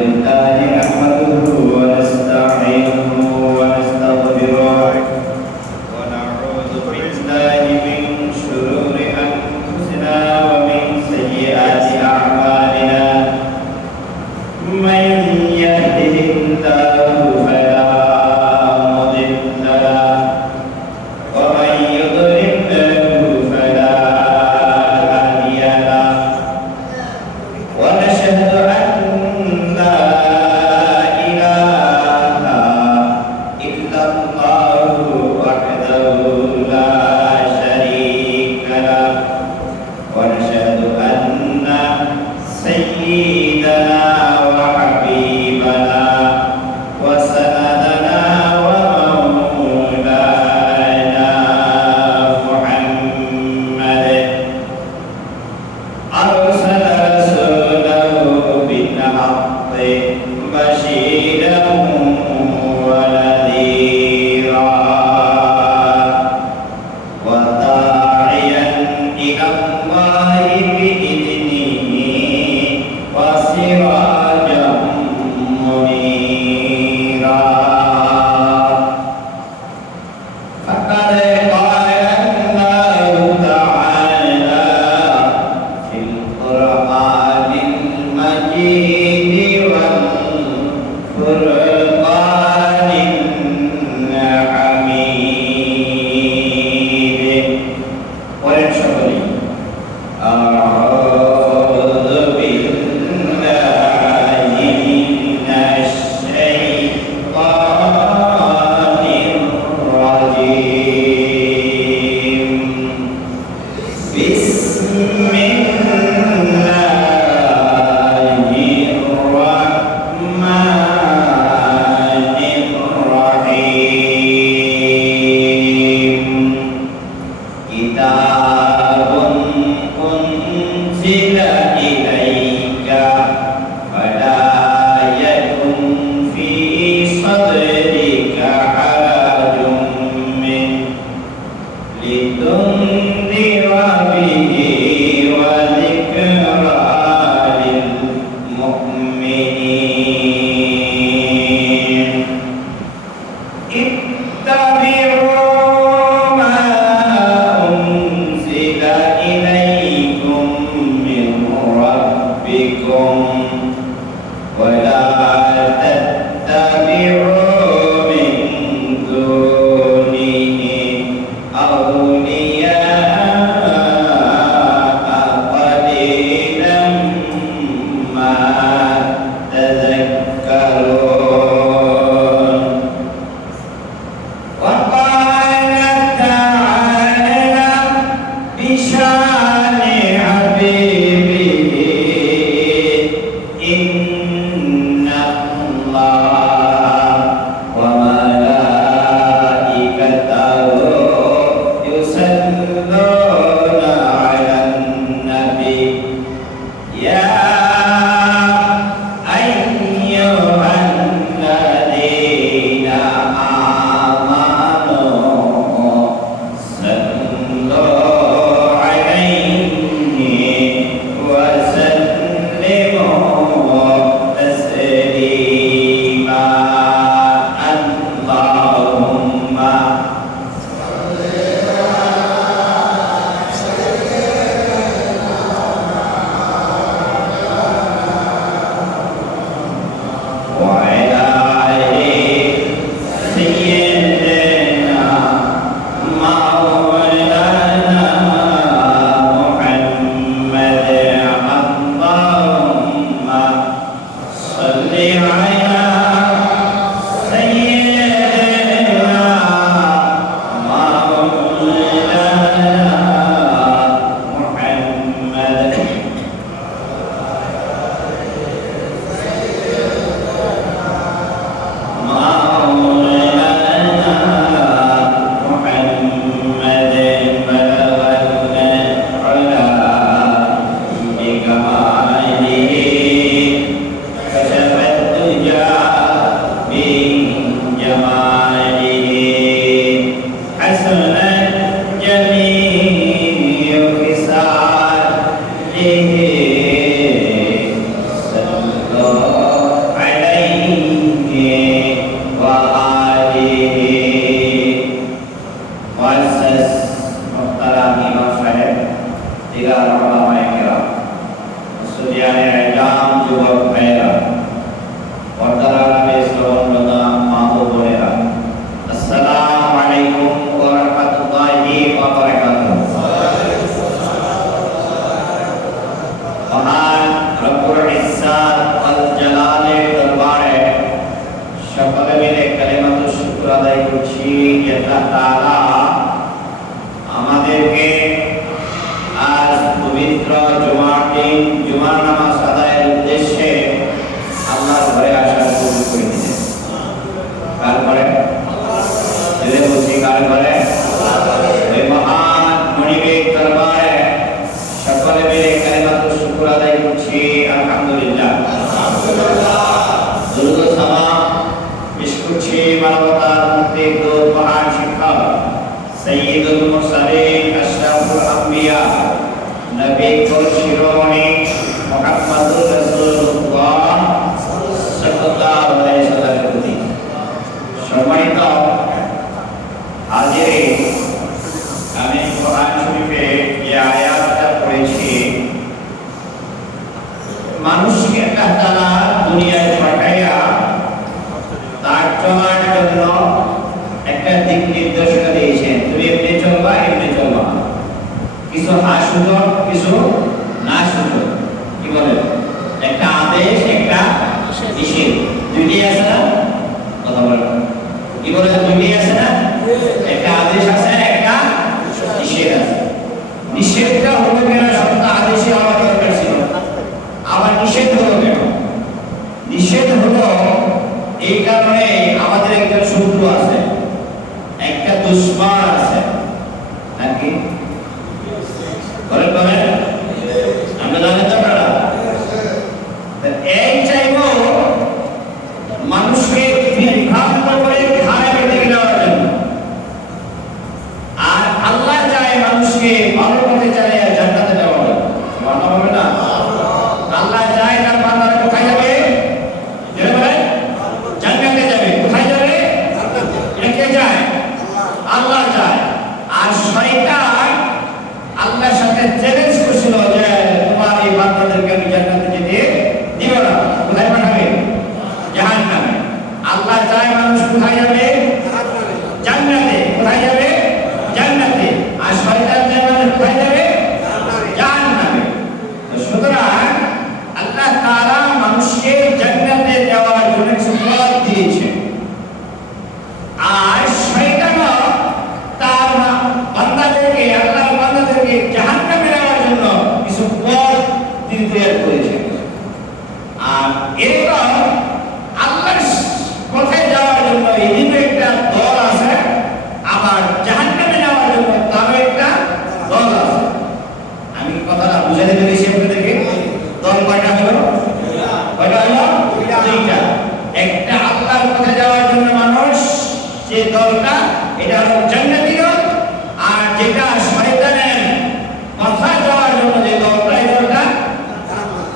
لله نحمده ونستعينه ونستغفره ونعوذ بالله من شرور أنفسنا ومن سيئات أعمالنا من يهده الله فلا مضل له ومن يضلل فلا هادي له ونشهد أن لا إله إلا الله وحده لا شريك له ونشهد أن سيدنا وحبيبنا وسندنا ومولانا محمد أرسل رسوله بالحق بشيرا ونذيرا وداعيا إلى الله بإذنه وسراجا منيرا فقد قال الله تعالى في القرآن المجيد والفرقان الحميد ولنشكر أعوذ بالله من الشيطان الرجيم بسم الله الرحمن الرحيم كتاب أنزل إليك فلا يكن في صدرك حرج منه لتنذر به وذكرى للمؤمنين اتبعوا ما أنزل إليكم من ربكم ولا تتبعوا من دونه أولياء قليلا ما تذكرون وقال تعالى بشان حبيبه إن الله وملائكته يصلون على النبي يا أيها الذين آمنوا صلوا عليه وسلموا تسليما اللهم وعلى آل سيدنا مولانا محمد اللهم صل على سيدنا مولانا محمد مولانا محمد بلغ العلا بكماله كشف الدجى কিছু আসূচক কিছু না সূচক। কি বলে? একটা আদেশ একটা নিষেধ, দুইটাই আছে না? কথা বলেন। কি বলে? দুইটাই আছে না? একটা আদেশ আছে একটা নিষেধ আছে। নিষেধটা হলো কেন? সত্য আদেশে হওয়া দরকার ছিল, আবার নিষেধ হলো কেন? নিষেধ হলো এই কারণে আমাদের একটা শত্রু আছে, একটা দুশ্মন আছে, নাকি বলেন বলেন? আমরা জানি তো আপনারা এই চাইবো মানুষকে বিভ্রান্ত করে খারাপের দিকে নেওয়ার জন্য, আর আল্লাহ চায় মানুষকে ভালো পথে চালিয়ে জান্নাতে যাওয়ার জন্য। মানা হবে না? আল্লাহ চায় তার বান্দারা কোথায় যাবে? জেনে বলেন, জান্নাতে যাবে। কোথায় যাবে? এটা কে চায়? আল্লাহ চায়। আর শয়তান আল্লাহর সাথে চ্যালেঞ্জ করেছিল যে তোমার এই বান্দাদেরকে আমি জান্নাতে যেতে দিব না। কোথায় পাঠাবে? জাহান্নামে। আল্লাহ চায় মানুষ কোথায় যাবে? জান্নাতে। কোথায় যাবে? জান্নাতে। আর শয়তান চায় মানুষ কোথায় যাবে? জাহান্নামে। সুতরাং আল্লাহ তাআলা মানুষকে জান্নাতে যাওয়ার জন্য কিছু পথ দিয়েছেন, আর শয়তানও তার বান্দাদেরকে, আল্লাহর বান্দাদেরকে জাহান্নামে নেওয়ার জন্য কিছু পথ তিনি তৈরি করেছেন। আর এরকম আল্লাহর পথে যাওয়ার জন্য এদিকে একটা দল আছে, আবার জাহান্নামে নেওয়ার জন্য তারও একটা দল আছে। আমি কথাটা বুঝাতে পেরেছি আপনাদেরকে? দল কয়টা হলো? কয়টা হলো? দুইটা। একটা আল্লাহর পথে যাওয়ার জন্য মানুষ, যে দলটা, এটা হলো জান্নাতি দল। আর যেটা শয়তানের পথে যাওয়ার জন্য যে দলটা, এই দলটা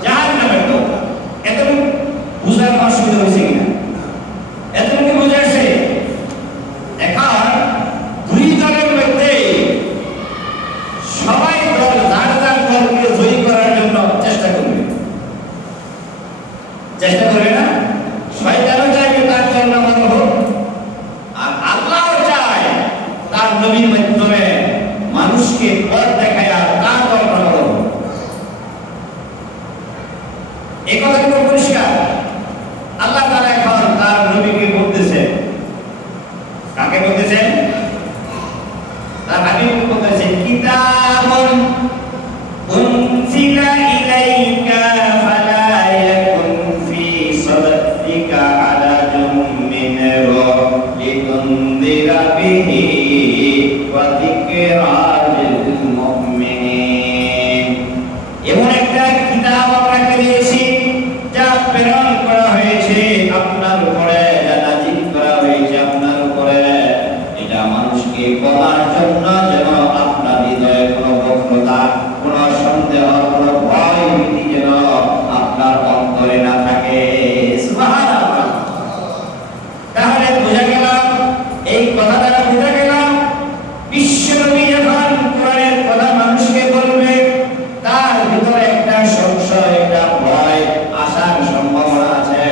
জাহান্নামের দল। এতটুকু বুঝার অসুবিধা হয়েছে কিনা? এতটুকু বুঝাচ্ছে? এখন দুই দলের মধ্যে সবাই দল যার যার দলকে জয়ী করার জন্য চেষ্টা করবে। চেষ্টা করবে না? শয়তানও চাইবে তার দল নামানো হোক, আর আল্লাহও চায় তার নবীর মাধ্যমে মানুষকে পথ দেখায় আর তার দল নামানো হোক। এই কথা কিন্তু পরিষ্কার। আল্লাহ তাআলা এখন তার নবীকে বলতেছেন, কাকে বলতেছেন? তার হাবিবকে বলতেছেন, কিতাবুন উনজিলা ইলাইকা ফালা ইয়াকুন ফি সাদরিকা হারাজুম মিনহু লিতুনদিরা বিহি ওয়া যিকরা লিল মুমিনিন। এমন একটা কিতাব আপনাকে দিয়েছি যা প্রেরণ করা হয়েছে আপনার উপরে, যা নাযিল করা হয়েছে আপনার উপরে, এটা মানুষকে বলার জন্য যেন আপনার হৃদয়ে কোনো বক্রতা, কোনো সন্দেহ, কোনো ভয় ভীতি যেন আপনার অন্তরে না থাকে। সুবহানাল্লাহ। তাহলে বোঝা গেল, এই কথা দ্বারা বোঝা গেল, বিশ্বনবী যখন কোরআনের কথা মানুষকে বলবে, তার ভিতরে একটা সংশয়, একটা ভয় আসার সম্ভাবনা আছে।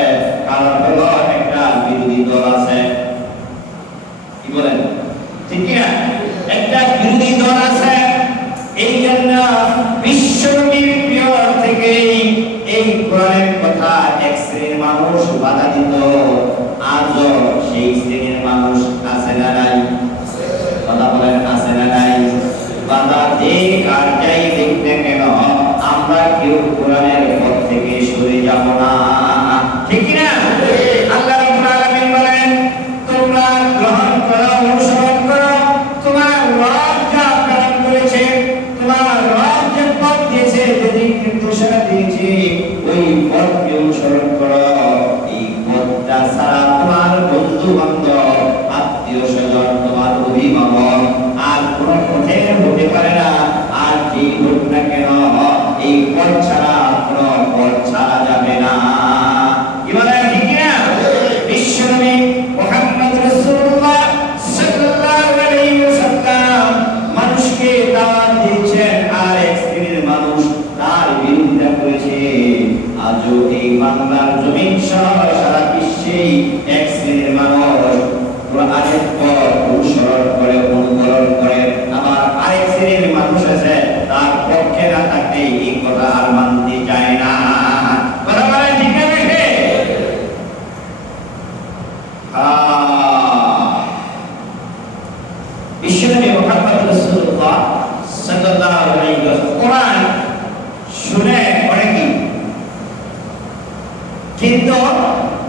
কারণ হলো একটা বিরোধী দল আছে। কি বলেন? ঠিক না? একটা বিরোধী দল আছে। এই জন্য বিশ্বনবীর পিয়র থেকে এই কোরআনের কথা এক শ্রেণীর মানুষ বাধা দিত। আজও সেই শ্রেণীর মানুষ আছে না নাই? কথা বলেন, আছে না নাই? বাধা দিক আর যাই দিক না কেন, আমরা কেউ কোরআনের পথ থেকে সরে যাব না। ঠিক না? আল্লাহ রাব্বুল আলামিন বলেন, তোমরা গ্রহণ করো, অনুসরণ করো তোমার রব যা প্রেরণ করেছে, তোমার রব যে পথ দিয়েছে, যে দিক নির্দেশনা দিয়েছে, ওই পথকে অনুসরণ করো। এই পথটা ছাড়া তোমার বন্ধু বান্ধব, আত্মীয় স্বজন, তোমার অভিভাবক আর কোন পথে হতে পারে না। আর যেই হোক না কেন, এই পথ ছাড়া কোন পথ ছাড়া যাবে না। কি বলেন? ঠিক না? বিশ্বনবী মুহাম্মদ রাসূলুল্লাহ সাল্লাল্লাহু আলাইহি ওয়াসাল্লাম মানুষকে দাওয়াত দিয়েছেন, আর এক শ্রেণীর মানুষ তার বিরোধিতা করেছে। আজও এই বাংলার জমিন সহ সারা বিশ্বেই এক শ্রেণীর মানুষ কোরআনের পথ অনুসরণ করে, অনুকরণ করে। আবার আরেক শ্রেণীর মানুষ আছে, কিন্তু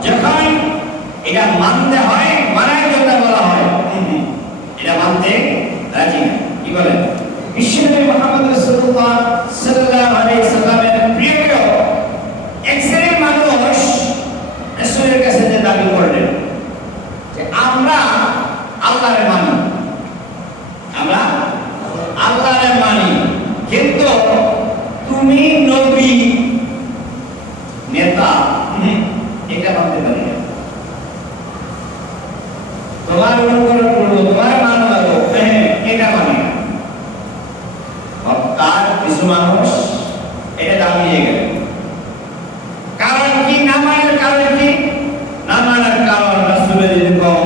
যখন এটা মানতে হয়, মানার জন্য বলা হয় এটা মানতে রাজি না। কি বলেন? বিশ্বনবী মুহাম্মদ রাসূলুল্লাহ সাল্লাল্লাহু আলাইহি সাল্লামের প্রিয় এক শ্রেণীর মানুষ রাসূলের কাছে যে দাবি করলেন যে আমরা আল্লাহরে মানি, আমরা আল্লাহরে মানি, কিন্তু তুমি নবী নেতা এটা মানতে পারি না। তোমার অনুকরণ করবো, তোমার মানব এটা মানি না। তার কিছু মানুষ এটা দাঁড়িয়ে গেল। কারণ কি? না মানার কারণ কি? না মানার কারণ রাসূলের এরকম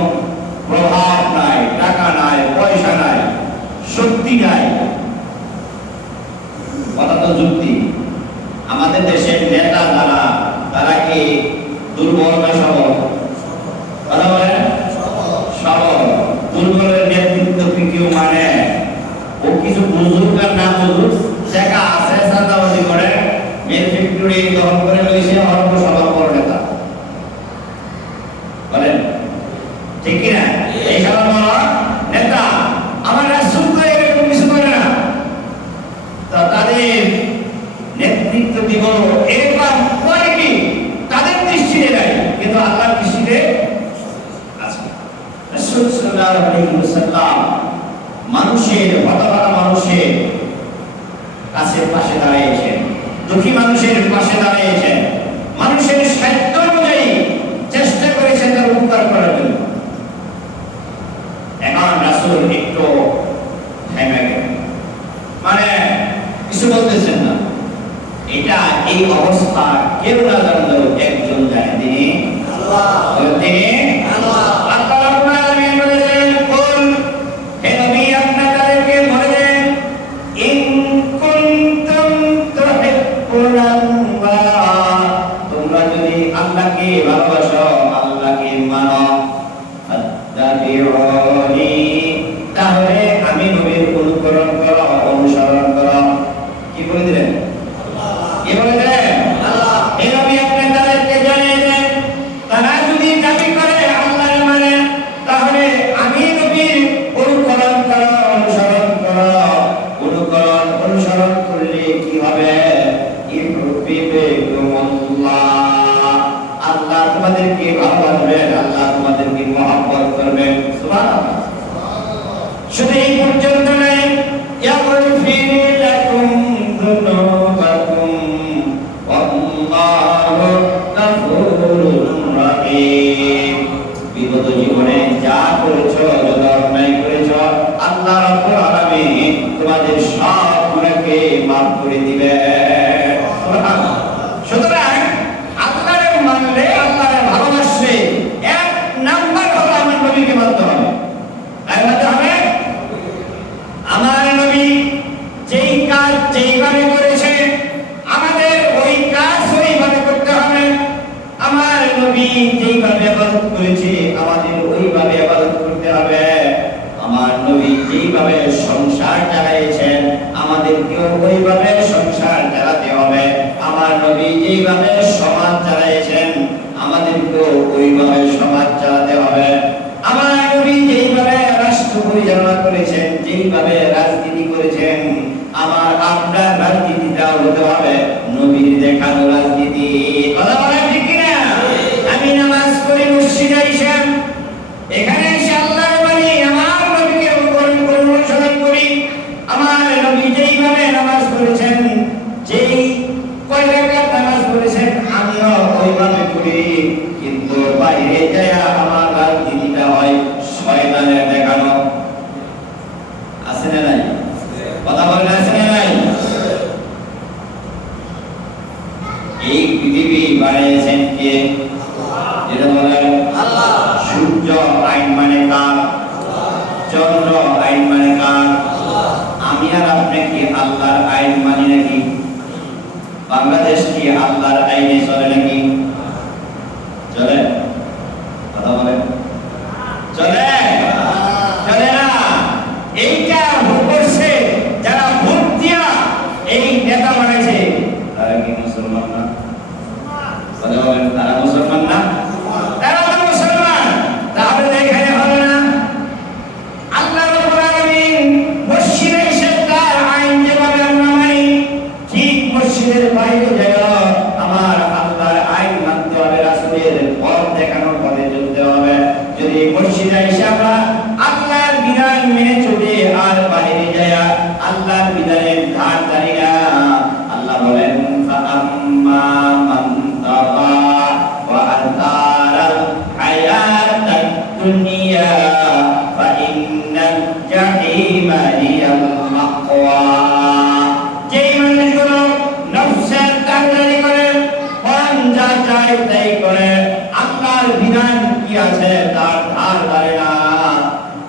প্রভাব নাই, টাকা নাই, পয়সা নাই, শক্তি নাই। কথা তো যুক্তি। আমাদের দেশের নেতা যারা, তারা কি দুর্বল না সবল? কথা বলেন সবল। দুর্বলের নেতৃত্ব কি কেউ মানে? ও কিছু বুঝুক আর না বুঝুক, টাকা আছে, চাঁদাবাজি করে, মেল ফ্যাক্টরি দখল করে রয়েছে, অল্প সবার বড় নেতা। বলেন ঠিক কিনা? এই সবার বড় নেতা। আমার রাসূল তো এরকম কিছু করে না। তো তাদের নেতৃত্ব দিব এরকম করে কি? তাদের দৃষ্টিতে নাই, কিন্তু আল্লাহর দৃষ্টিতে আছে। রাসূল সাল্লাল্লাহু আলাইহি ওয়াসাল্লাম মানুষের, হতভাগা মানুষের কাছে পাশে দাঁড়িয়েছেন, দুঃখী মানুষের পাশে দাঁড়িয়েছেন, মানুষের সাধ্য অনুযায়ী চেষ্টা করেছেন তার উপকার করার জন্য। এখন রাসূল একটু থেমে গেলেন, মানে কিছু বলতেছেন না। এটা এই অবস্থা কেউ না জানলেও একজন জানে, তিনি আল্লাহ। তিনি আল্লাহ। আল্লাহ রাব্বুল আলামিন বলেছেন, কুল হে নবী আপনাদেরকে বলে দেন, ইন কুনতুম তুহিব্বুনাল্লাহ, তোমরা যদি আল্লাহকে ভালোবাসো, আল্লাহকে মানো, ফাত্তাবিউনি, তাহলে আমি নবীর অনুকরণ করো, অনুসরণ করো। কি বলে দিলেন? কি বলে দিলেন? আল্লাহ। এই নবী আপনাদেরকে জানিয়ে দেন, তারা যদি দাবি করে আল্লাহর মানে, তাহলে আমি নবীর অনুকরণ করো, অনুসরণ করো। অনুকরণ অনুসরণ করলে কি হবে? ইউহিব্বুকুমুল্লাহ, আল্লাহ তোমাদেরকে ভালোবাসবেন, আল্লাহ তোমাদেরকে মহব্বত করবেন। সুবহানাল্লাহ। শুধু এই পর্যন্ত নয়, ইয়াগফির লাকুম যুনুবাকুম ওয়াল্লাহু গফুরুর রহিম। বিগত জীবনে যা করেছো, যত অন্যায় করেছো, আল্লাহ রাব্বুল আলামিন তোমাদের সব গুনাহকে মাফ করে দিবেন। সুবহানাল্লাহ। সুতরাং আল্লাহরে মানলে, আল্লাহরে ভালোবাসলে, এক নাম্বার হলো আমার নবীকে মানতে হবে। তাই মানতে হবে আমার নবী যেই কাজ যেইভাবে করেছে, আমাদের ওই কাজ ওইভাবে করতে হবে। আমার নবী যেইভাবে ইবাদত করেছে, আমাদের ওইভাবে ইবাদত করতে হবে। আমার নবী যেইভাবে সংসার চালাইছেন, আমাদেরকেও ওইভাবে সংসার চালাতে হবে। আমার নবী যেইভাবে সমাজ চালাইছেন, আমাদেরকেও ওইভাবে সমাজ চালাতে হবে। আমার নবী যেইভাবে রাষ্ট্র পরিচালনা করেছেন, যেইভাবে রাজনীতি করেছেন, আমার আপনার রাজনীতিটাও হতে হবে নবীর দেখানো রাজনীতি। কথা বলেন ঠিক কিনা? আমি নামাজ পড়ি মসজিদে এসে, এখানে এসে আল্লাহর বাণী আমার নবীকে অনুকরণ করে অনুসরণ করি। আমার নবী যেইভাবে নামাজ পড়েছেন, যেই কয় রাকাত নামাজ পড়েছেন, আমিও ওইভাবে পড়ি। কিন্তু বাইরে যায় আমার রাজনীতিটা হয় শয়তানের দেখানো। আছে না নাই? কথা বলেন আছে না নাই? এই পৃথিবী বানিয়েছেন কে? যেটা বলেন আল্লাহ। সূর্য আইন মানে কার? চন্দ্র আইন মানে কার? আমি আর আপনি কি আল্লাহর আইন মানি নাকি? বাংলাদেশ কি আল্লাহর আইনে চলে নাকি? চলে? কথা বলেন চলে? চলে না। এইটা করছে যারা ভোট দিয়া এই নেতা বানাইছে, তারা কি মুসলমান না? কথা বলেন বলেন তারা মুসলমান না? তারা তো মুসলমান। তাহলে এখানে হবে না আল্লাহ রাব্বুল আলামিন মসজিদে এসে তার আইন যেভাবে আমরা মানি, ঠিক মসজিদের বাইরে যাও আমার আল্লাহর আইন মানতে হবে, রাসূলের পথ দেখানোর পথে চলতে হবে। যদি মসজিদে এসে আমরা আল্লাহর বিধান মেনে চলে আর বাইরে যায় আল্লাহর বিধানের ধার ধারি না, আল্লাহ বলেন ফাআম্মা মান তাগা ওয়া আতারা হায়াতাদ দুনিয়া ফাইন্নাল জাহিমা হিয়াল মাওয়া। যেই মানুষগুলো নফসের তাগদারি করে, মন যা চায় তাই করে, আল্লাহর বিধান কি আছে তার ধার ধারে না,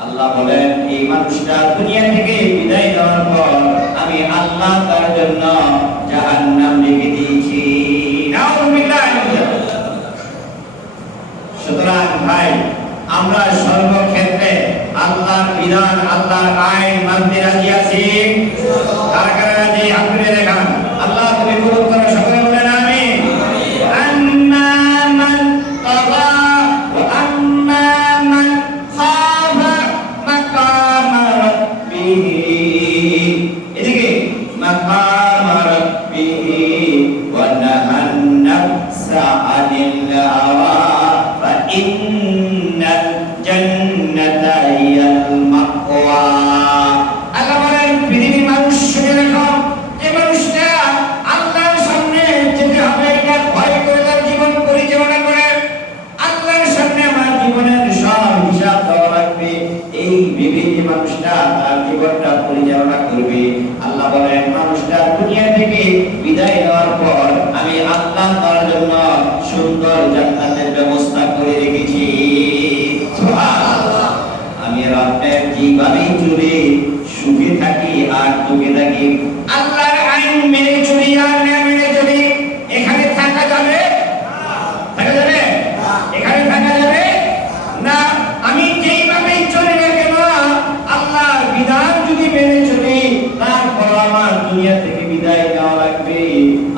আল্লাহ বলেন এই মানুষটা দুনিয়া থেকে বিদায় নেওয়ার পর আমি আল্লাহ তার জন্য জাহান্নাম লিখে দিয়েছি। নাউযুবিল্লাহ। সুতরাং ভাই আমরা সর্বক্ষেত্রে আল্লাহর বিধান আল্লাহর আইন মানতে রাজি আছি। কারা কারা রাজি হাত তুলে দেখান। আল্লাহ তুমি কবুল করো, সকলে বলেন আমিন। আম্মা মান তাগা ওয়া আম্মা মান খাফা মাকামা রাব্বিহি, এদিকে মাকামা রাব্বিহি ওয়া নাহান নাফসা আনিল হাওয়া ফাইন্নাল জান্নাতা হিয়াল মাওয়া। আল্লাহ বলেন পৃথিবীর মানুষ শুনে রাখো, যে মানুষটা আল্লাহর সামনে যেতে হবে এটা ভয় করে তার জীবন পরিচালনা করে, আল্লাহর সামনে আমার জীবনের সব হিসাব দেওয়া লাগবে, এই ভেবে যে মানুষটা তার জীবনটা পরিচালনা করবে, আল্লাহ বলেন মানুষটা দুনিয়া থেকে বিদায় নেওয়ার পর আমি আল্লাহ তার জন্য সুন্দর জান্নাতের ব্যবস্থা করে রেখেছি। সুবহানাল্লাহ। আমি রাতের যেভাবে চলে সুখে থাকি আর দুঃখে থাকি, আল্লাহর আইন মেনে চলি আর না মেনে চলি, এখানে থাকা যাবে? থাকা যাবে? এখানে থাকা যাবে না। আমি যেইভাবে চলি না কেন আল্লাহর বিধান যদি মেনে চলি তারপর আমার দুনিয়া থেকে বিদায় নেওয়া লাগবে।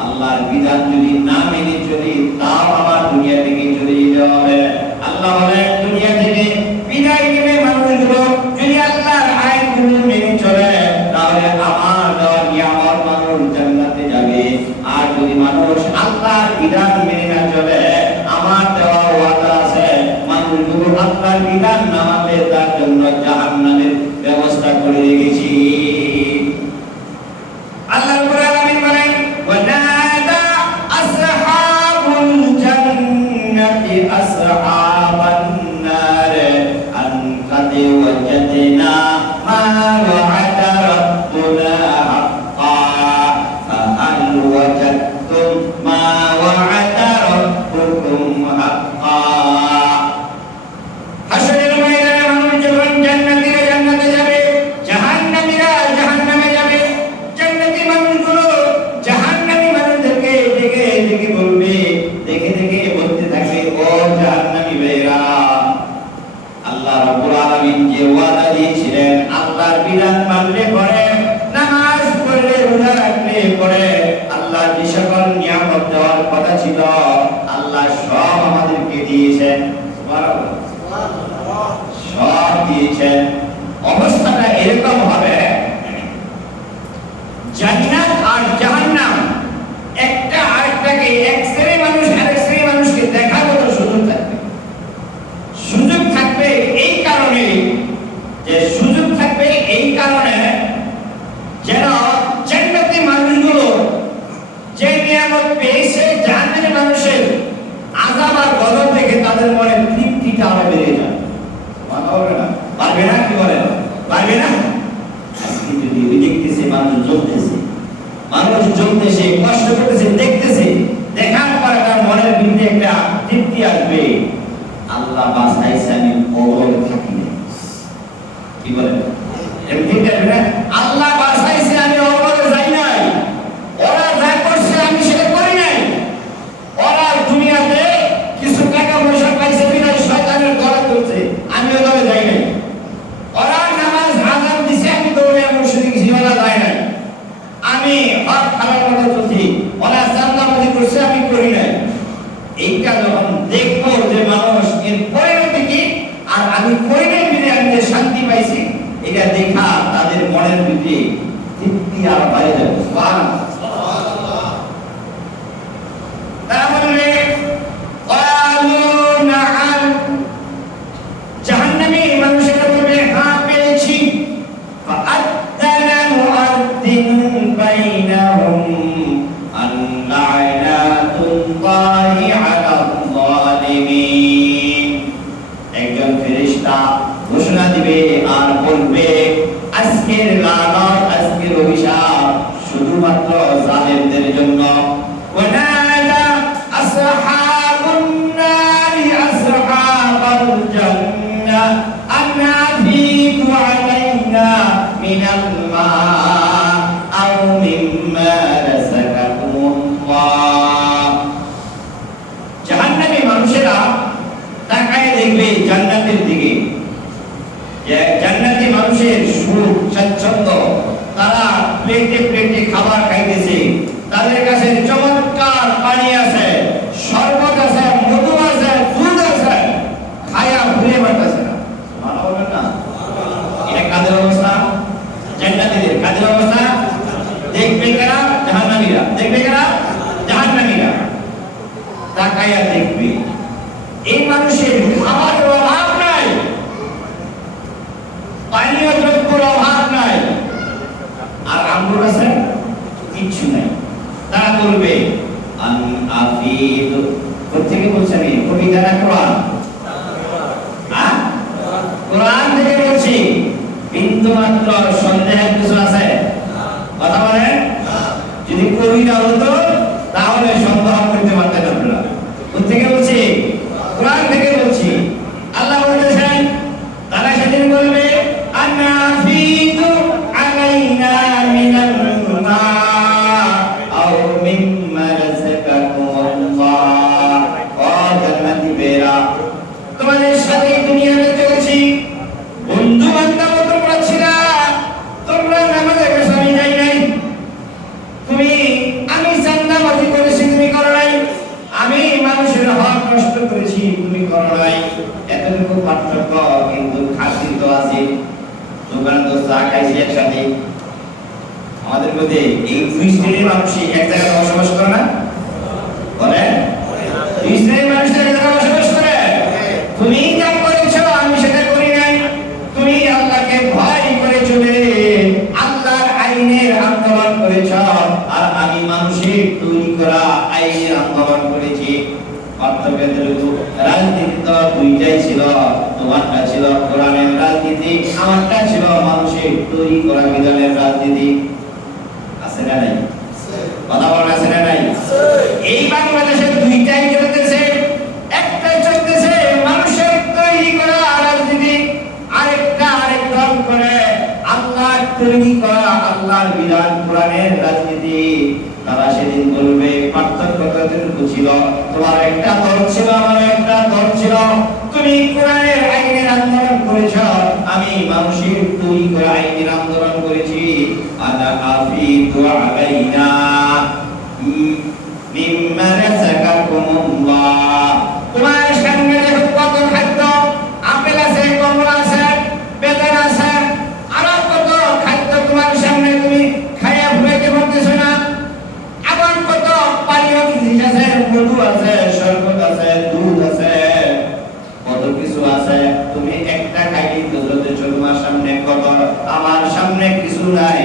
আল্লাহর বিধান যদি না মেনে চলি তাও আমার দুনিয়া থেকে চলে যেতে হবে। আল্লাহ বলেন দুনিয়া থেকে বিদায় নেবে মানুষগুলো যদি আল্লাহর আইনগুলো মেনে চলে তাহলে আমার দেওয়া নিয়ামত মানুষ জান্নাতে যাবে, আর যদি মানুষ আল্লাহর বিধান মেনে না চলে আমার দেওয়া ওয়াদা আছে মানুষগুলো আল্লাহর বিধান না মানলে তার জন্য জাহান্নামের ব্যবস্থা করে রেখেছি। আল্লাহ রাব্বুল আলামিন বলেন ওয়ানাদা আসহাবুল জান্নাতি আসহাবান নার আন কাদ ওয়াজাদনা মা ওয়া'ada রাব্বুনা হাক্কান ফাহাল ওয়াজাদতুম মা ওয়া'ada রাব্বুকুম হাক্কান। হাসরের ময়দানে মানুষ যখন জান্নাতীরা জান্নাতে যাবে, জাহান্নামীরা জাহান্নামে যাবে, জান্নাতি মানুষগুলো জাহান্নামী মানুষদেরকে দেখে দেখে বলবে, দেখে দেখে বলতে থাকবে ও জাহান্নামী ভাইরা, আল্লাহ রাব্বুল আলামিন যে ওয়াদা দিয়েছিলেন আল্লাহর বিধান মানলে পরে, নামাজ পড়লে, রোজা রাখলে পরে, আল্লাহ যে সকল নিয়ামত দেওয়ার কথা ছিল আল্লাহ সব আমাদেরকে দিয়েছেন। সুবহানাল্লাহ। সব দিয়েছেন। অবস্থাটা এরকম হবে জান্নাত আর জাহান্নাম একটা আরেকটাকে, এক শ্রেণীর মানুষ আরেক শ্রেণীর মানুষকে দেখার মতো সুযোগ থাকবে। সুযোগ থাকবে এই কারণে যে সুযোগ থাকবে এই কারণে যেন জান্নাতি মানুষগুলো যে নিয়ামত পেয়েছে জাহান্নামী মানুষের আযাব আর গজব থেকে তাদের মনে তৃপ্তিটা আরো বেড়ে যায়। পারবে না? পারবে না? কি বলেন? পারবে না? আজকে যদি দেখতেছে মানুষ জ্বলতেছে, মানুষ জ্বলতেছে, কষ্ট করতেছে, দেখতেছে, দেখার পর তার মনের ভিতরে একটা তৃপ্তি আসবে, আল্লাহ বাঁচাইছে আমি অবরোধ থাকি না। কি বলেন? এমনি দেখবে না? আল্লাহ বাঁচাইছে আমি অবরোধে যাই নাই, ওরা যা করছে আমি সেটা করি নাই, ওরা দুনিয়াতে কিছু টাকা পয়সা পাইছে বিনা শয়তানের গলা ধরছে, আমি ওভাবে যাই নাই, ওরা নামাজ আযান দিছে আমি দৌড়ে মসজিদে গেছি, ওরা যায় নাই, আমি হক হালাল মতো চলছি, ওরা চাঁদাবাজি করছে আমি করি নাই। এইটা এটা যখন দেখবো যে মানুষ এর পরিণতি কি, আর আমি কইলে ফিরে আমি যে শান্তি পাইছি, এটা দেখা তাদের মনের ভিতরে তৃপ্তি আর বাইরে যাবে। সুবহানাল্লাহ। তারা বলবে ক্বালু নাআম, জাহান্নামী মানুষেরা বলবে হ্যাঁ পেয়েছি। ফাআদ্দানা মুআদ্দিনুন বাইনাহুম আন লা'নাতুল্লাহি আলাল যালিমিন। একজন ফেরেশতা ঘোষণা দিবে আর বলবে আজকের লানত, আজকের অভিশাপ শুধুমাত্র জালেমদের জন্য। ওয়ানাদা আসহাবুন নারি আসহাবাল জান্নাহ আন আফিদু আলাইনা মিনাল মা আও মিম্মা রাযাকাকুমুল্লাহ। জাহান্নামী মানুষেরা তাকায় দেখবে জান্নাতের দিকে, যে জান্নাতি মানুষের সুখ স্বাচ্ছন্দ্য, তারা প্লেটে প্লেটে খাবার খাইতেছে, তাদের কাছে চমৎকার পানি আছে, শরবত আছে, মধু আছে, দুধ আছে, খায়া ভুলে পারতেছে না। ভালো বলবেন না? এটা কাদের অবস্থা? জান্নাতীদের কাদের অবস্থা? দেখবে কারা? জাহান্নামীরা। দেখবে কারা? জাহান্নামীরা। তাকায়া দেখবে এই মানুষের খাবারের অভাব নাই, পানীয় দ্রব্যের অভাব নাই, আর আমগুলো আছে কিচ্ছু নাই। তারা বলবে আন আফিদ, কোথেকে বলছি আমি? কবিতা না কোরআন? কোরআন থেকে বলছি। বিন্দু মাত্র সন্দেহের কিছু আছে? কথা বলেন। যদি কবিতা হতো তাহলে সন্দেহ করতে পারতেন আপনারা। কোথেকে বলছি? কোরআন থেকে বলছি। আল্লাহ বলেছেন তারা সেদিন বলবে আনাফিদু আলাইনা মিনাল মা আও মিম্মা রাযাকাকুমুল্লাহ। ও জান্নাতি বেরা, তোমাদের সাথে দুনিয়াতে চলেছি, বন্ধু বান্ধব তোমরা ছিলা, তোমরা নামাজে আমি যাই নাই, তুমি আমি জান্নাতি করেছি, তুমি করো নাই, আমি মানুষের হক নষ্ট করেছি, তুমি করো নাই। এতটুকু পার্থক্য, কিন্তু খাসির তো আছে। দোকানে তো চা খাইছি একসাথে, আমাদের মধ্যে এই দুই শ্রেণীর মানুষই এক জায়গায় বসবাস করে না? বলে দুই শ্রেণীর মানুষ এক জায়গায় বসবাস করে। তুমি যা করেছ আমি সেটা করি নাই, তুমি আল্লাহকে ভয় করে চলে আল্লাহর আইনের আন্দোলন করেছ, আর আমি মানুষের তৈরি করা আইনের আন্দোলন করেছি। রাজনীতি তো দুইটাই ছিল, তোমারটা ছিল কোরআনের রাজনীতি, আমারটা ছিল মানুষের তৈরি করা বিধানের রাজনীতি। আছে না নাই? কথা বলা আছে না নাই? এই বাংলাদেশে দুইটাই চলতেছে। একটা চলতেছে মানুষের তৈরি করা রাজনীতি, আরেকটা আরেক দল করে আল্লাহ তৈরি করা আল্লাহর বিধান কোরআনের রাজনীতি। তারা সেদিন বলবে পার্থক্য কতটুকু ছিল? তোমার একটা দল ছিল, আমার একটা দল ছিল। তুমি কোরআনের আইনের আন্দোলন করেছ, আমি মানুষের তৈরি করা আইনের আন্দোলন করেছি। আনা আফিদু আলাইনা মিম্মা রাযাকাকুমুল্লাহ। তোমার সামনে দেখো কত খাদ্য, আপেল আছে, কমলা আছে, বেদানা আছে, আরো কত খাদ্য তোমার সামনে, তুমি খাইয়া ভুলাইতে পারতেছো না। আবার কত পানীয় জিনিস আছে, মধু আছে, শরবত আছে, দুধ আছে, কত কিছু আছে। তুমি একটা খাইলে তো যথেষ্ট, তোমার সামনে কত, আমার সামনে কিছু নাই।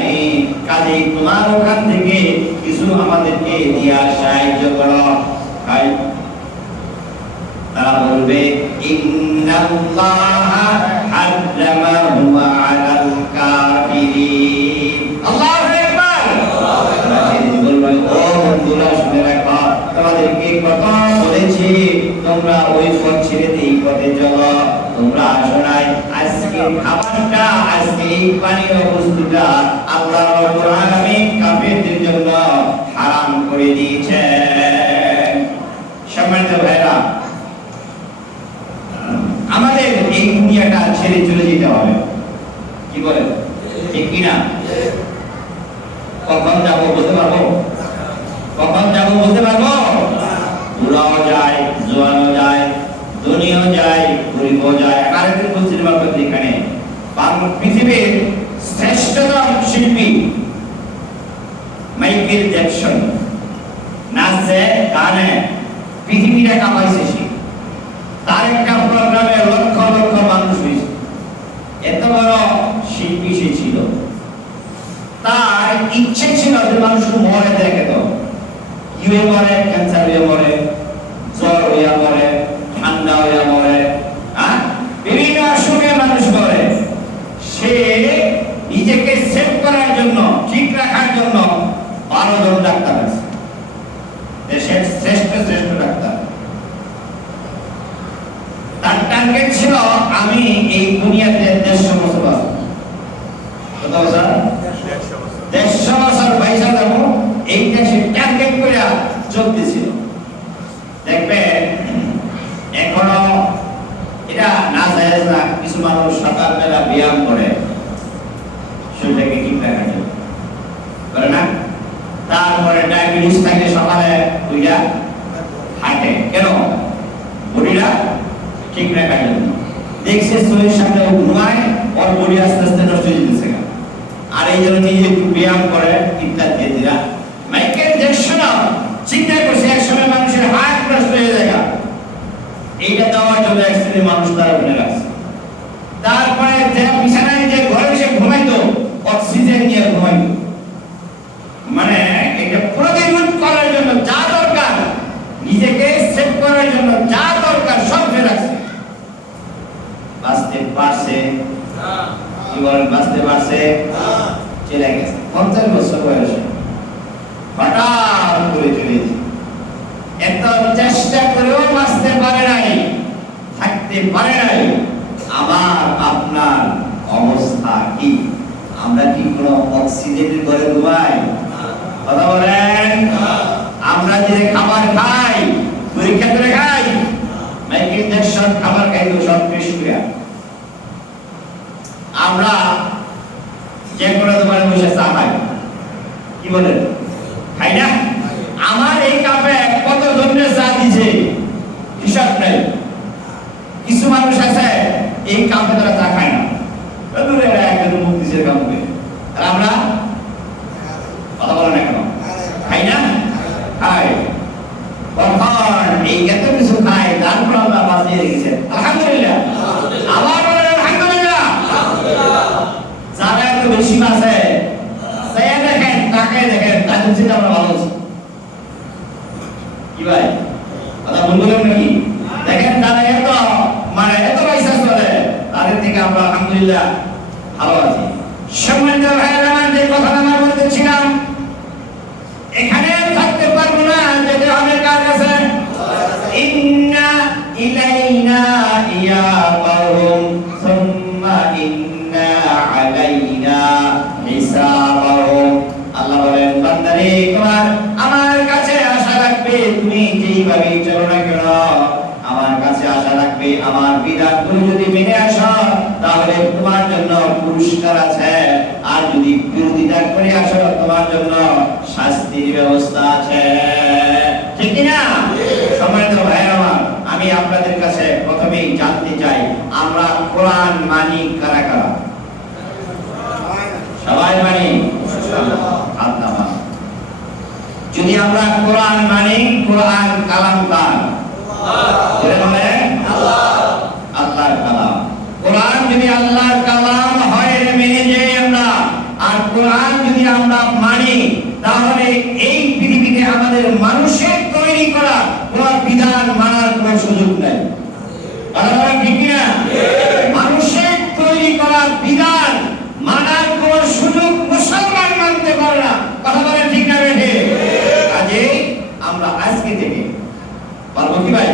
কাজেই তোমার ওখান থেকে কিছু আমাদেরকে দিয়া সাহায্য করো। তারা বলবে ইন্নাল্লাহা হাররামাহু আলাল কাফিরিন। আল্লাহু আকবার। বলবে ও বন্ধুরা শুনে রাখো, তোমাদেরকে কথা বলেছি তোমরা ওই পথ ছেড়ে এই পথে চলো। তোমরা আসো নাই, আজকে খাবারটা, আজকে এই পানীয় বস্তুটা আল্লাহ রাব্বুল আলামিন কাফিরদের জন্য হারাম করে দিয়েছেন। সম্মানিত ভাইরা, আমাদের এই দুনিয়াটা ছেড়ে চলে যেতে হবে, কি বলে ঠিক কিনা? কখন যাবো বলতে পারবো? কখন যাবো বলতে পারবো? বুড়াও যায়, জোয়ান নিয়েও যায়, ঘুরিও যায়। আরেকদিন বলছিলাম আপনাদের এখানে পৃথিবীর শ্রেষ্ঠতম শিল্পী মাইকেল জ্যাকসন নাচে গানে পৃথিবীটা কাঁপাইছে সে। তার একটা প্রোগ্রামে লক্ষ লক্ষ মানুষ হয়েছে। এত বড় শিল্পী সে ছিল। তার ইচ্ছে ছিল যে মানুষকে মরে দেখে, তো ইউএ মরে, ক্যান্সার হয়ে মরে, জ্বর হইয়া মরে, ঠান্ডা হইয়া মরে, বিভিন্ন অসুখে মানুষ মরে। সে নিজেকে সেভ করার জন্য, ঠিক রাখার জন্য 12 জন ডাক্তার আছে, দেশের শ্রেষ্ঠ শ্রেষ্ঠ ডাক্তার। তার টার্গেট ছিল আমি এই দুনিয়াতে 150 বছর বাঁচব। কত বছর? 150 বছর পয়সা দেবো, এইটা সে টার্গেট করে চলতেছিল। দেখবেন এখনো এটা না জায়েজ না, কিছু মানুষ সকালবেলা ব্যায়াম করে শরীরটাকে ঠিক রাখার জন্য, করে না? তারপরে ডায়াবেটিস থাকলে সকালে ওইটা হাঁটে, কেন? বডিটা ঠিক রাখার জন্য। দেখছে শরীর সামনে ঘুমায়, ওর বডি আস্তে আস্তে নষ্ট হয়ে যেতেছে, আর এই জন্য নিজে একটু ব্যায়াম করে ইত্যাদি ইত্যাদি। মাইকেল জ্যাকসন চিন্তা করছে একসময় মানুষের হার্ট নষ্ট হয়ে যায়, এইটা দেওয়ার জন্য এক শ্রেণীর মানুষ তার ওখানে রাখছে। তারপরে যে বিছানায় যে ঘরে এসে ঘুমাইতো, অক্সিজেন নিয়ে ঘুমাইতো, মানে এটা প্রতিরোধ করার জন্য যা দরকার, নিজেকে সেভ করার জন্য যা দরকার সব ফেলে রাখছে। বাঁচতে পারছে? কি বলেন, বাঁচতে পারছে? চলে গেছে 50 বছর বয়সে, হঠাৎ করে চলে গেছে। এত চেষ্টা করেও বাঁচতে পারে নাই, থাকতে পারে নাই। আমার আপনার অবস্থা কি? আমরা কি কোনো অক্সিজেনের ঘরে ঘুমাই? কথা বলেন। আমরা যে খাবার খাই, পরীক্ষা করে খাই। মাইকেল জ্যাকসন খাবার খাইতো সব ফ্রেশ করে। আমরা যে কোনো দোকানে বসে চা খাই, কি বলেন, খাই না? আমার এই কাপে কত ধরনের চা দিছে হিসাব নাই। কিছু মানুষ আছে এই কাপে তারা চা খায় না, একজন মুখ দিছে কাপে। আর আমরা কথা বলেন না কেন? খাই না? খাই। কখন এই এত কিছু খাই, তারপর আমরা বাঁচিয়ে রেখেছেন, আলহামদুলিল্লাহ। আবার বলেন আলহামদুলিল্লাহ। যারা এত বেশি আছে দেখেন, তাকে দেখেন, তাদের চিন্তা আমরা ভালো আছি। কি ভাই, কথা বলবেন নাকি? দেখেন তারা এত মানে এত পয়সা চলে, তাদের থেকে আমরা আলহামদুলিল্লাহ ভালো আছি। সম্মানিত ভাইরা, যে কথা আমরা বলতেছিলাম, এখানে থাকতে পারবো না, যেতে হবে কার কাছে? ইন্না ইলাইনা ইয়াবাহুম সুম্মা ইন্না আলাইনা হিসাবাহুম। আল্লাহ বলেন, বান্দারে তোমার আমার কাছে আশা রাখবে, তুমি যেইভাবে চলো না কেন আমার কাছে আশা রাখবে। আমার বিধানগুলো যদি মেনে আসো তাহলে তোমার জন্য পুরস্কার আছে, আর যদি বিরোধিতা করে আসো তোমার জন্য শাস্তির ব্যবস্থা আছে। ঠিক কি না? সম্মানিত ভাইরা আমার, আমি আপনাদের কাছে প্রথমেই জানতে চাই, আমরা কোরআন মানি কারা কারা? সবাই মানি? আল্লাহ। যদি আমরা কোরআন মানি, কোরআন কালাম কার? আল্লাহর কালাম। কোরআন যদি আল্লাহর কালাম হয় মেনে যাই আমরা, আর কোরআন যদি আমরা মানি, তাহলে এই পৃথিবীতে আমাদের মানুষের তৈরি করা কোন বিধান মানার কোন সুযোগ নাই। কথা ঠিক না? মানুষের তৈরি করা বিধান মানার কোন সুযোগ মুসলমান মানতে পারে না। কথা বলে ঠিক না বেঠে? কাজে আমরা আজকে থেকে পারবো কি ভাই?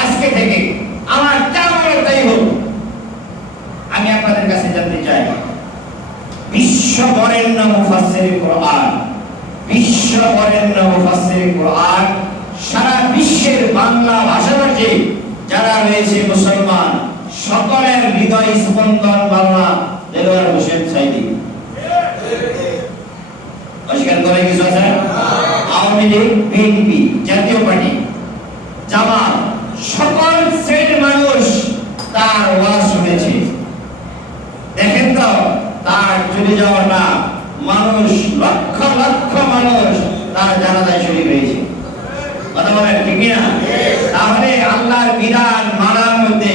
আজকে থেকে আমার যা বলার তাই হোক, আমি আপনাদের কাছে জানতে চাই, বিশ্ব বরেণ্য মুফাসসির কোরআন, বিশ্ব বরেণ্য মুফাসসির কোরআন, সারা বিশ্বের বাংলা ভাষাভাষী যারা রয়েছে মুসলমান, সকলের হৃদয় স্পন্দন বাংলা দেলোয়ার হোসেন সাইদি। অস্বীকার করে কিছু আছে? আওয়ামী লীগ, বিএনপি, জাতীয় পার্টি, জামাত, সকল শ্রেণীর মানুষ তার ওয়াজ শুনেছে। দেখেন তো তার চলে যাওয়ার না মানুষ লক্ষ লক্ষ মানুষ তার জানাজায় শরীক হয়েছে। কথা বলেন ঠিক না? তাহলে আল্লাহর বিধান মানার মধ্যে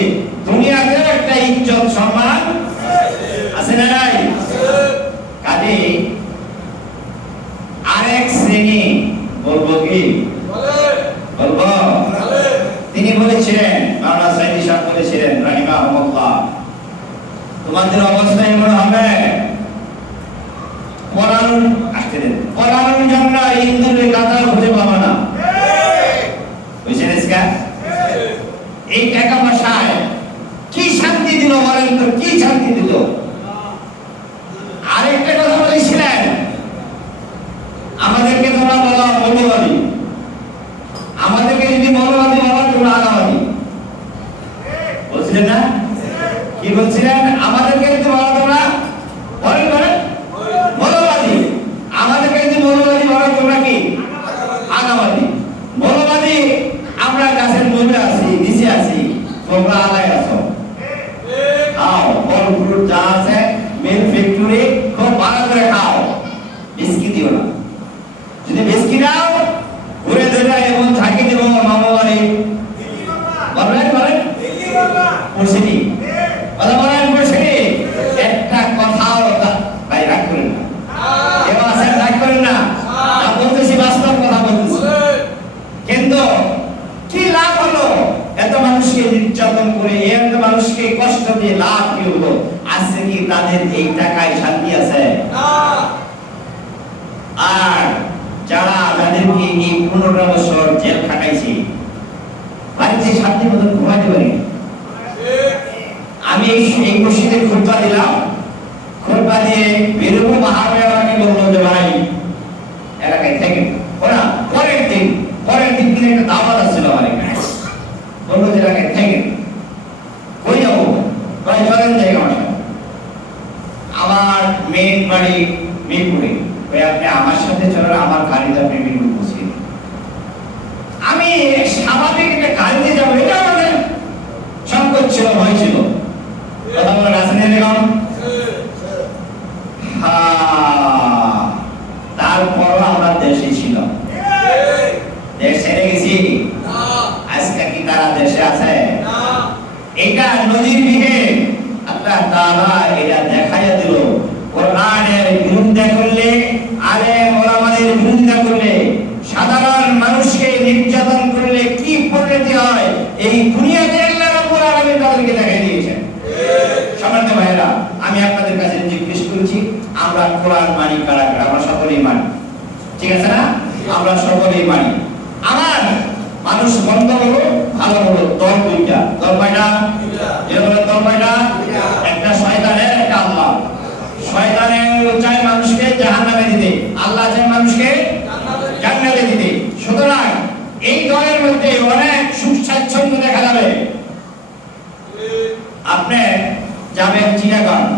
দুনিয়াতেও একটা ইজ্জত সম্মান আছে না নাই? কাজে আরেক শ্রেণী বলবো কি বলবো, তিনি বলেছিলেন, মাওলানা সাইদি সাহেব বলেছিলেন রাহিমাহুল্লাহ, তোমাদের অবস্থা এমন হবে পড়ানোর জন্য ইন্দুরের কাতার খুঁজে পাবো না। বুঝছেন? এই টাকা পয়সায় কি শান্তি দিল বলেন তো, কি শান্তি দিল? আরেকটা কথা বলেছিলেন, আমাদেরকে তোমরা বলো মৌলবাদী, আমাদেরকে যদি মৌলবাদী বলো তোমরা আগাবাদী। বলছিলেন না? কি বলছিলেন? আমাদেরকে যদি বলো তোমরা বলেন বলেন মৌলবাদী, আমাদেরকে যদি মৌলবাদী বলো তোমরা কি আগাবাদী। মৌলবাদী আমরা গাছের মধ্যে আছি, নিচে আছি, তোমরা আগায় আছো। খাও ফল ফ্রুট যা আছে, মিল ফ্যাক্টরি খুব ভালো করে খাও, বিস্কি দিও না। যদি বিস্কি দাও ঘুরে ধরে এমন থাকি দেব মামাবাড়ি। বলবেন বলেন পড়ছিনি কথা বলেন পড়ছিনি? একটা কথাও ভাই রাগ করেন না, কেউ আছেন রাগ করেন না, বলতেছি বাস্তব কথা বলতেছি। কিন্তু কি লাভ হলো এত মানুষকে নির্যাতন করে, এত মানুষকে কষ্ট দিয়ে লাভ কি হলো? আজকে কি তাদের এই টাকায় শান্তি আছে? আর যারা যাদেরকে এই 15 বছর জেল খাটাইছি, বাড়িতে শান্তি মতন ঘুমাইতে পারি। আমি এই মসজিদে খুতবা দিলাম, খুতবা দিয়ে বেরোবো, মাহাবে আমাকে বললো যে ভাই এলাকায় থেকে ওরা পরের দিন দিন একটা দাওয়াত আসছিল আমার এখানে, বললো যে এলাকায় থেকে কই যাবো, ভাই চলেন যাই আমার সাথে। আমার মেয়ের বাড়ি মিরপুরে, ভাই আপনি আমার সাথে চলেন, আমার গাড়িতে আপনি মিরপুর বসিয়ে দিন। আমি স্বাভাবিক একটা গাড়িতে যাবো এটা আমাদের সংকোচ ছিল, ভয় ছিল। কথা বলে রাজনীতি দেখুন, তারপরও আমরা দেশে ছিল, দেশ ছেড়ে গেছি। আজকে কি তারা দেশে আছে? এটা নজির বিহে আল্লাহ তাআলা এটা দেখাইয়া দিল। কোরআনের বিরুদ্ধে করলে, আলেম ওলামাদের বিরুদ্ধে করলে, সাধারণ মানুষকে নির্যাতন করলে কি পরিণতি হয় এই দুনিয়াতে আল্লাহ রাব্বুল আলামিন তাদেরকে দেখাই দিয়েছেন। সম্মানিত ভাইরা, আমি আপনাদের কাছে জিজ্ঞেস করছি, আমরা কোরআন মানি কারা কারা? আমরা সকলেই মানি, ঠিক আছে না? আমরা সকলেই মানি। আমার মানুষ বন্ধ হলো ভালো হলো, দল দুইটা, দল কয়টা? যেগুলো দল কয়টা? একটা শয়তানের, একটা আল্লাহ। শয়তানের চায় মানুষকে জাহান্নামে দিতে, আল্লাহ চায় মানুষকে জান্নাতে দিতে। সুতরাং এই দলের মধ্যে অনেক সুখ স্বাচ্ছন্দ্য দেখা যাবে। আপনি যাবেন চিড়িয়াখানা,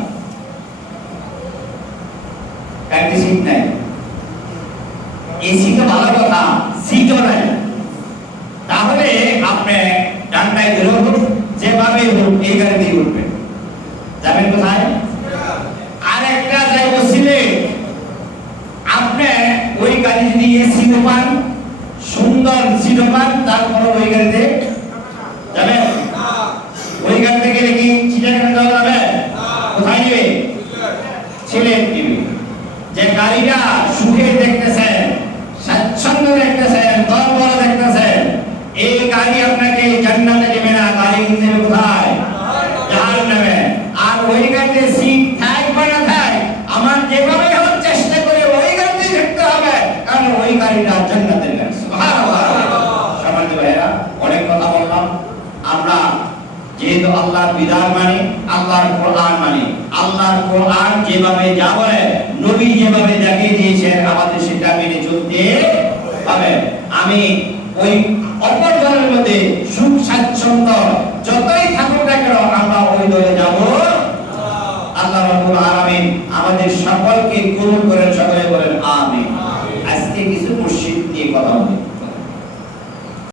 একটা সিট নাই, এসি তো ভালো কথা, সিটও নাই, তাহলে আপনি ডানটায় ধরে হোক যেভাবে হোক এই গাড়ি দিয়ে উঠবেন। যাবেন কোথায়? আর একটা যাই বসছিলে, আপনি ওই গাড়ি যদি এসি পান, সুন্দর সিট পান, তারপর ওই গাড়িতে যাবেন। ওই গাড়িতে গেলে কি চিড়িয়াখানা যাওয়া যাবে? কোথায় যাবে? সিলেট দিবে। যে গাড়িটা সুখে দেখতেছেন, স্বাচ্ছন্দ্য দেখতেছেন, দরবর দেখতেছেন, এই গাড়ি আপনাকে জান্নাতে নেবে না, গাড়ি নেবে কোথায়? জাহান্নামে। আর ওই গাড়িতে সিট থাকবে না থাক, আমার যেভাবে হোক চেষ্টা করে ওই গাড়িতে দেখতে হবে, কারণ ওই গাড়িটা জান্নাতের গাড়ি। সুবহানাল্লাহ। সম্মানিত ভাইরা, অনেক কথা বললাম। আমরা যেহেতু আল্লাহর বিধান মানি, আল্লাহর কোরআন মানি, আল্লাহর কোরআন যেভাবে যা বলে, নবী যেভাবে দেখিয়ে দিয়েছেন, আমাদের সেটা মেনে চলতে হবে। আমি ওই অপর দলের মধ্যে সুখ স্বাচ্ছন্দ্য যতই থাকুক না কেন, আমরা ওই দলে যাব। আল্লাহ রাব্বুল আলামিন আমাদের সকলকে কবুল করে